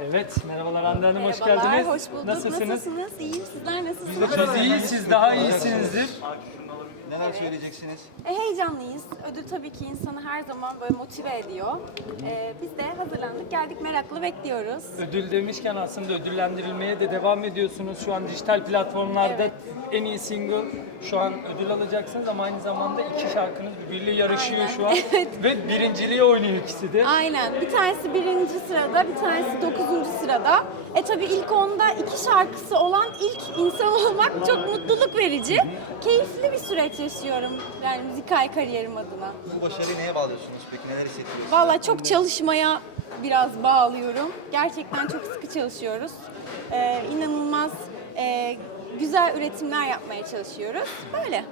Evet, merhabalar Hande Hanım, hoş Merhabalar, geldiniz. hoş bulduk. Nasılsınız? Nasılsınız? İyiyim. Sizler nasılsınız? Biz iyiyiz, siz daha iyisinizdir. Neler söyleyeceksiniz? E, heyecanlıyız. Ödül tabii ki insanı her zaman böyle motive ediyor. E, biz de hazırlandık, geldik meraklı bekliyoruz. Ödül demişken aslında ödüllendirilmeye de devam ediyorsunuz. Şu an dijital platformlarda Evet. en iyi single şu an ödül alacaksınız ama aynı zamanda iki şarkınız birbiriyle yarışıyor Aynen. şu an. Ve birinciliği oynuyor ikisi de. Aynen. Bir tanesi birinci sırada, bir tanesi dokuzuncu sırada. E tabii ilk onda iki şarkısı olan ilk insan olmak çok mutluluk verici. Keyifli bir süreç yaşıyorum yani müzikal kariyerim adına. Bu başarıyı neye bağlıyorsunuz peki? Neler hissediyorsunuz? Valla çok çalışmaya biraz bağlıyorum. Gerçekten çok sıkı çalışıyoruz. Ee, inanılmaz e, güzel üretimler yapmaya çalışıyoruz. Böyle.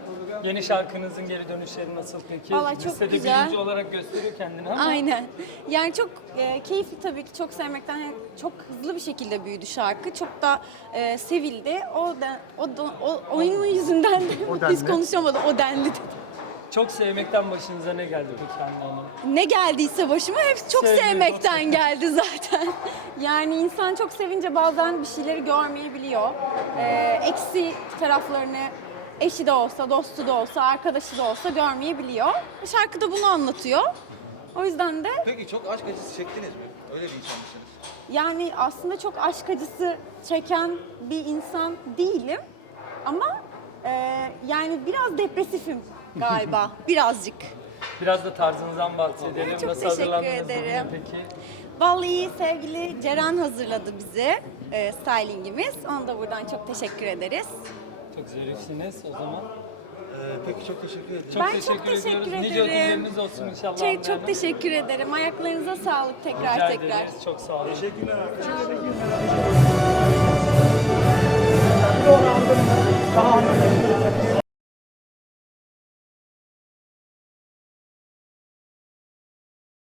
Yeni şarkınızın geri dönüşleri nasıl peki? Vallahi çok Listede güzel. birinci olarak gösteriyor kendini ama Aynen. Yani çok e, keyifli tabii ki çok sevmekten çok hızlı bir şekilde büyüdü şarkı. Çok da e, sevildi. O da o da o oyunun yüzünden de biz konuşamadık. O denli. de. Çok sevmekten başınıza ne geldi peki Hande Hanım? Ne geldiyse başıma hep çok Sevgi, sevmekten geldi zaten. Yani insan çok sevince bazen bir şeyleri görmeyebiliyor. Ee, eksi taraflarını eşi de olsa, dostu da olsa, arkadaşı da olsa görmeyebiliyor. Şarkı da bunu anlatıyor. O yüzden de Peki çok aşk acısı çektiniz mi? Öyle bir insan mısınız? yani aslında çok aşk acısı çeken bir insan değilim. Ama e, yani biraz depresifim galiba. Birazcık. Biraz da tarzınızdan bahsedelim. Çok Nasıl teşekkür hazırlandınız ederim. peki? Vallahi sevgili Ceren hazırladı bizi, e, stylingimiz. Ona da buradan çok teşekkür ederiz. Çok zarifsiniz o zaman. Ee, peki çok teşekkür ederim. Çok Ben teşekkür, çok teşekkür ediyoruz. Nice ederim. ödülleriniz olsun inşallah. Şey, çok teşekkür ederim. Ayaklarınıza sağlık tekrar Rica tekrar. ederiz. Çok sağ olun. Teşekkürler. Daha